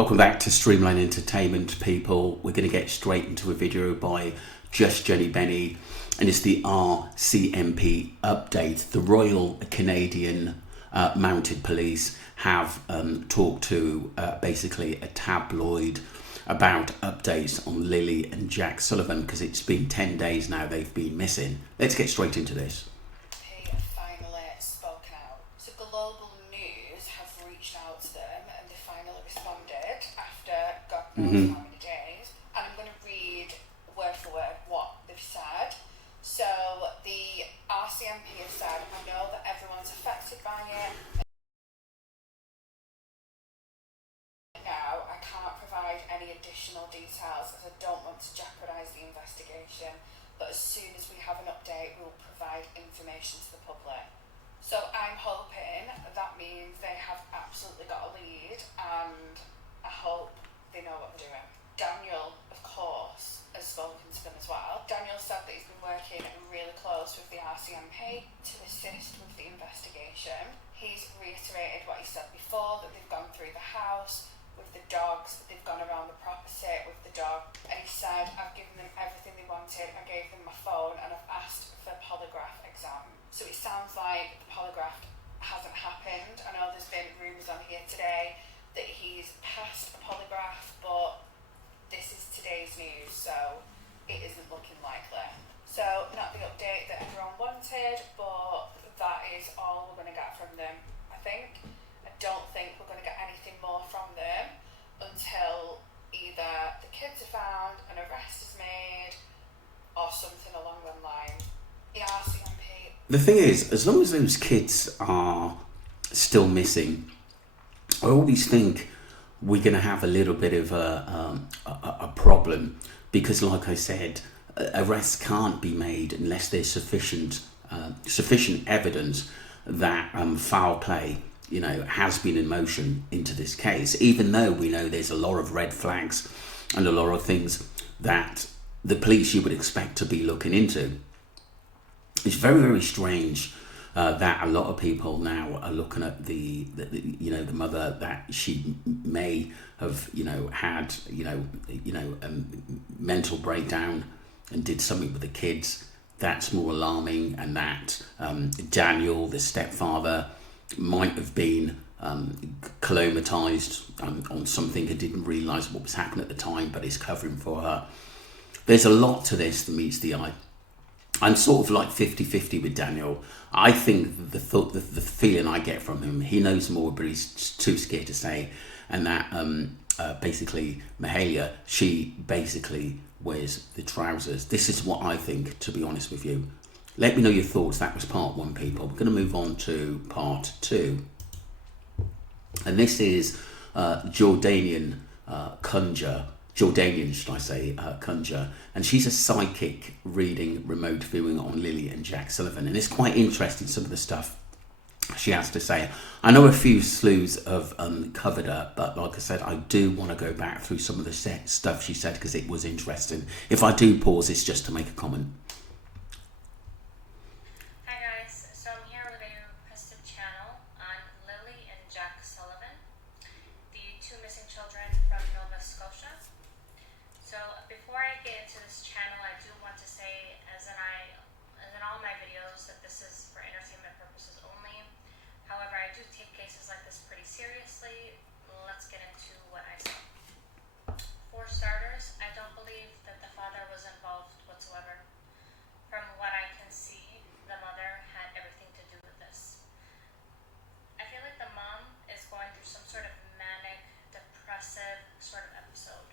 Welcome back to Streamline Entertainment, people. We're going to get straight into a video by Just Jenny Benny, and it's the rcmp update. The Royal Canadian Mounted Police have talked to basically a tabloid about updates on Lily and Jack Sullivan, because it's been 10 days now they've been missing. Let's get straight into this. Finally spoken out. So Global News have reached out to them and they finally responded after God knows how many days. And I'm going to read word for word what they've said. So the RCMP have said, I know that everyone's affected by it. Now I can't provide any additional details as I don't want to jeopardise the investigation. But as soon as we have an update, we'll provide information to the public. So I'm hoping that means they have absolutely got a lead, and I hope they know what they're doing. Daniel, of course, has spoken to them as well. Daniel said that he's been working really close with the RCMP to assist with the investigation. He's reiterated what he said before, that they've gone through the house with the dogs, that they've gone around the property with the dog, and he said, I've given them everything they wanted, I gave them my phone, and I've asked for a polygraph exam. So it sounds like the polygraph hasn't happened. I know there's been rumours on here today that he's passed a polygraph, but this is today's news, so it isn't looking likely. So not the update that everyone wanted, but that is all we're going to get from them, I think. I don't think we're going to get anything more from them until either the kids are found, an arrest is made, or something along them lines. The RCMP. The thing is, as long as those kids are still missing, I always think we're going to have a little bit of a problem, because, like I said, arrests can't be made unless there's sufficient evidence that foul play, has been in motion into this case. Even though we know there's a lot of red flags and a lot of things that the police you would expect to be looking into. It's very, very strange that a lot of people now are looking at the mother, that she may have had a mental breakdown and did something with the kids. That's more alarming, and that Daniel, the stepfather, might have been colomatized on something and didn't realise what was happening at the time, but is covering for her. There's a lot to this that meets the eye. I'm sort of like 50-50 with Daniel. I think the feeling I get from him, he knows more, but he's too scared to say. And that basically Mahalia, she basically wears the trousers. This is what I think, to be honest with you. Let me know your thoughts. That was part one, people. We're going to move on to part two. And this is Jordanian conjure. Jordanian, should I say, conjure, and she's a psychic reading remote viewing on Lily and Jack Sullivan, and it's quite interesting, some of the stuff she has to say. I know a few sleuths have covered her, but like I said, I do want to go back through some of the stuff she said, because it was interesting. If I do pause, it's just to make a comment. Hi guys, so I'm here with a requested channel on Lily and Jack Sullivan, the two missing children from Nova Scotia. So before I get into this channel, I do want to say, as in all my videos, that this is for entertainment purposes only. However, I do take cases like this pretty seriously. Let's get into what I saw. For starters, I don't believe that the father was involved whatsoever. From what I can see, the mother had everything to do with this. I feel like the mom is going through some sort of manic, depressive sort of episode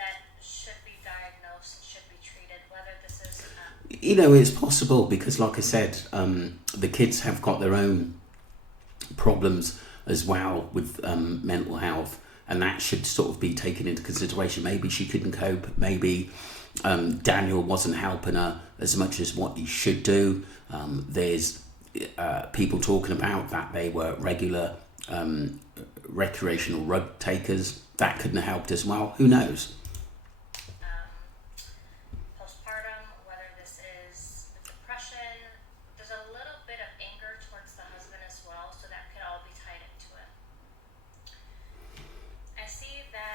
that should be diagnosed, should be treated, whether this is... It's possible, because like I said, the kids have got their own problems as well with mental health, and that should sort of be taken into consideration. Maybe she couldn't cope, maybe Daniel wasn't helping her as much as what he should do. There's people talking about that they were regular recreational rug takers. That couldn't have helped as well. Who knows? Postpartum, whether this is depression, there's a little bit of anger towards the husband as well, so that could all be tied into it. I see that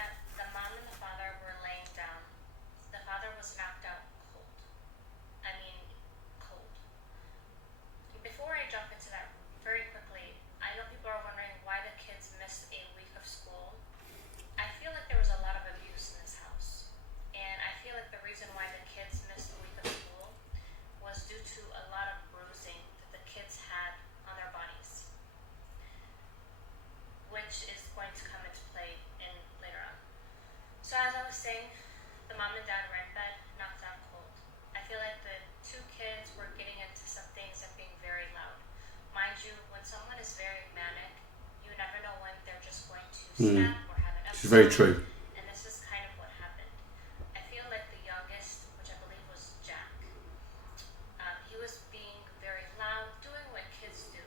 snap or have an It's very episode. true. And this is kind of what happened. I feel like the youngest, which I believe was Jack, he was being very loud, doing what kids do.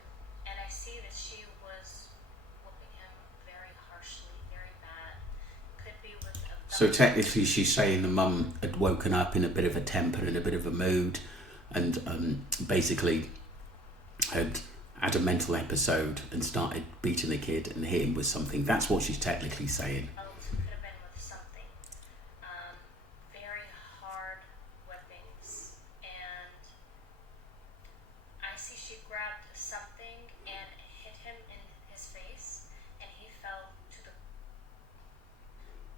And I see that she was whooping him very harshly, very bad. Could be with a So belt. technically, she's saying the mum had woken up in a bit of a temper, in a bit of a mood, and basically had had a mental episode and started beating the kid and hit him with something. That's what she's technically saying. Could have been with something. Very hard whippings. And I see she grabbed something and hit him in his face, and he fell to the.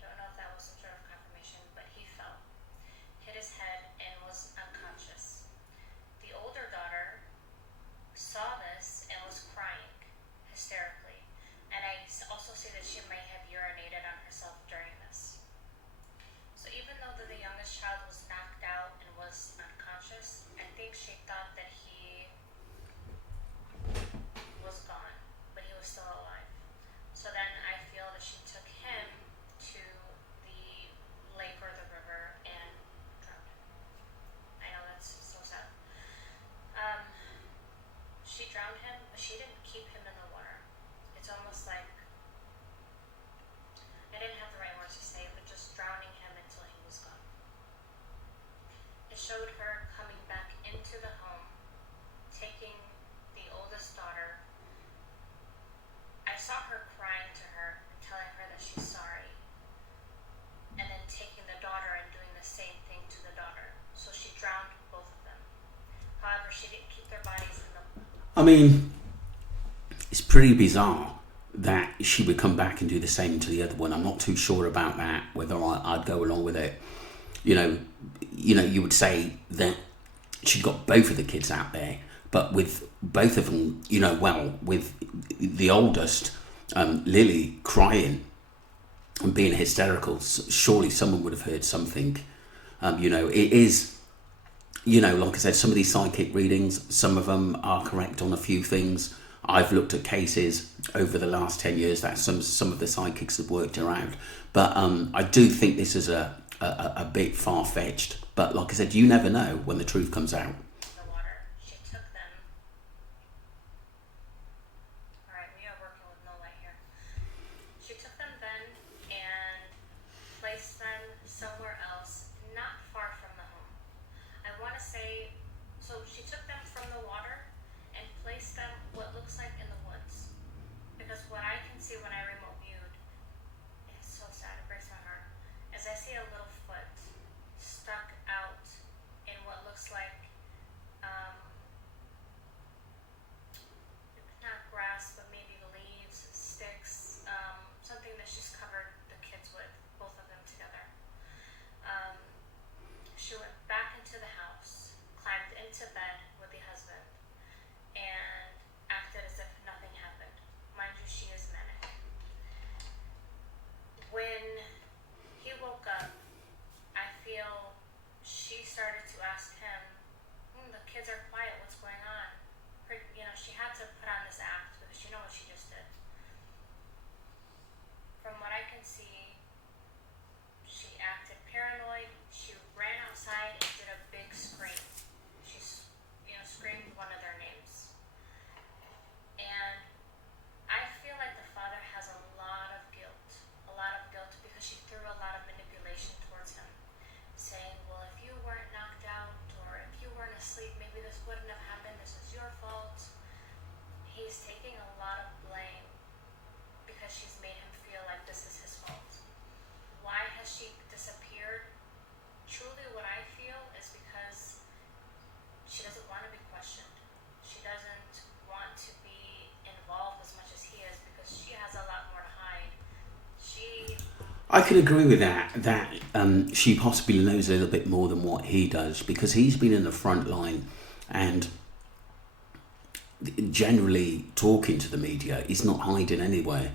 Don't know if that was some sort of confirmation, but he fell, hit his head, and was unconscious. The older daughter saw this and was crying hysterically, and I also see that she may have urinated on herself during this. So even though the youngest child was knocked out and was unconscious, I think she thought that he was gone, but he was still alive. So then I feel that she took him to the lake or the river and drowned him. I know that's so sad. She drowned him, but she didn't keep him in the water. It's almost like, I didn't have the right words to say, but just drowning him until he was gone. It showed her coming back into the home, taking the oldest daughter. I saw her crying to her and telling her that she's sorry, and then taking the daughter and doing the same thing to the daughter. So she drowned both of them. However, she didn't keep their bodies in the. I mean, it's pretty bizarre that she would come back and do the same to the other one. I'm not too sure about that, whether I'd go along with it. You would say that she'd got both of the kids out there, but with both of them, with the oldest, Lily, crying and being hysterical, surely someone would have heard something. It is, like I said, some of these psychic readings, some of them are correct on a few things. I've looked at cases over the last 10 years that some of the psychics have worked around. But I do think this is a bit far-fetched. But like I said, you never know when the truth comes out. The water. She took them. Alright, we are working with no light here. She took them then and placed them somewhere else, not far from the home. I want to say, so she took them from the water and placed them what looks like in the woods. Because what I can see when I remote viewed, it's so sad, it breaks my heart, is I see a little foot stuck out in what looks like not grass, but maybe leaves, sticks, something that she's covered the kids with, both of them together. She went back into the house, climbed into bed with the husband, and acted as if nothing happened. Mind you, she is manic. When he woke up, I feel she started to ask him, the kids are quiet, what's going on? She had to put on this act because you know what she just did. From what I can see, she acted paranoid. She ran outside and did a big scream. She, screamed one of their names. And I feel like the father has a lot of guilt because she threw a lot of manipulation towards him, saying, well, if you weren't knocked out or if you weren't asleep, maybe this wouldn't have happened. This is your fault. He's taking a lot of blame because she's made him feel like this is his fault. Why has she disappeared? Truly what I feel is because she doesn't want to be questioned. She doesn't want to be involved as much as he is because she has a lot more to hide. I could agree with that she possibly knows a little bit more than what he does, because he's been in the front line and generally talking to the media. He's not hiding anywhere.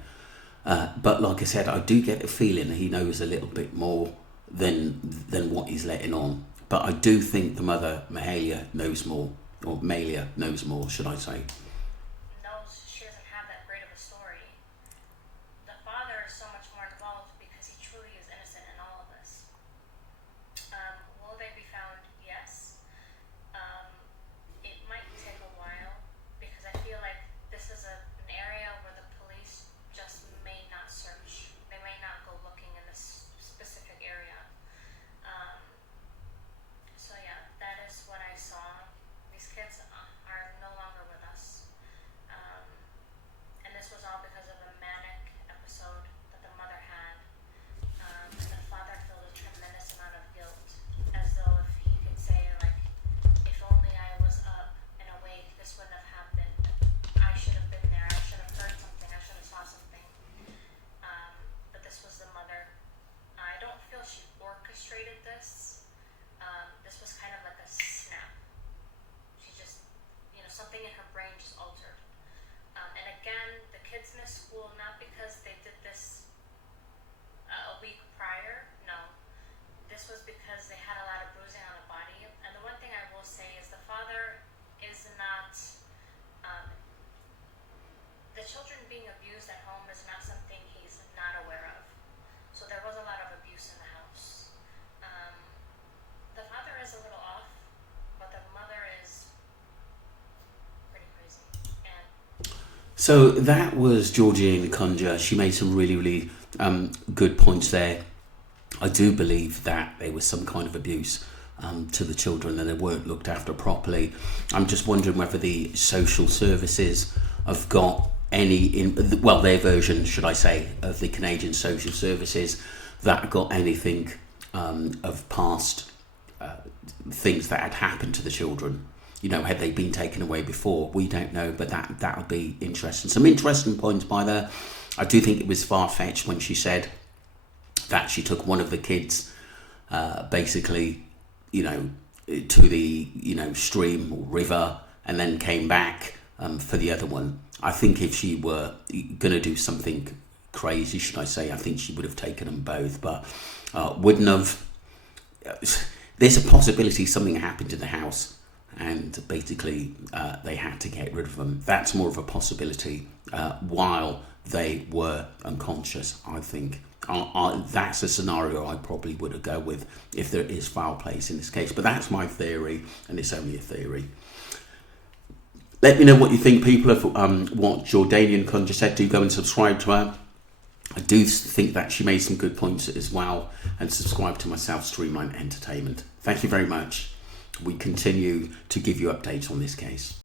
But like I said, I do get a feeling that he knows a little bit more than what he's letting on. But I do think the mother, Mahalia, knows more, or Malia knows more, should I say. Knows she doesn't have that great of a story. The father's brain just altered. And again, the kids missed school not because they did this a week prior. No, this was because they had a lot of bruising on the body. And the one thing I will say is the father is not, the children being abused at home is not something he's not aware of. So there was a lot of abuse in the house. The father is a little off, but the mother is pretty crazy. And So that was Georgine Conjure. She made some really good points there. I do believe that there was some kind of abuse to the children and they weren't looked after properly. I'm just wondering whether the social services have got any, their version, should I say, of the Canadian social services that got anything of past things that had happened to the children. You know, had they been taken away before? We don't know, but that would be interesting. Some interesting points by there. I do think it was far-fetched when she said that she took one of the kids basically, to the, stream or river and then came back for the other one. I think if she were going to do something crazy, should I say, I think she would have taken them both, but wouldn't have. There's a possibility something happened in the house and basically they had to get rid of them. That's more of a possibility while they were unconscious, I think. That's a scenario I probably would go with if there is foul play in this case. But that's my theory, and it's only a theory. Let me know what you think, people, of what Jordanian Conjure said. Do go and subscribe to her. I do think that she made some good points as well. And subscribe to myself, Streamline Entertainment. Thank you very much. We continue to give you updates on this case.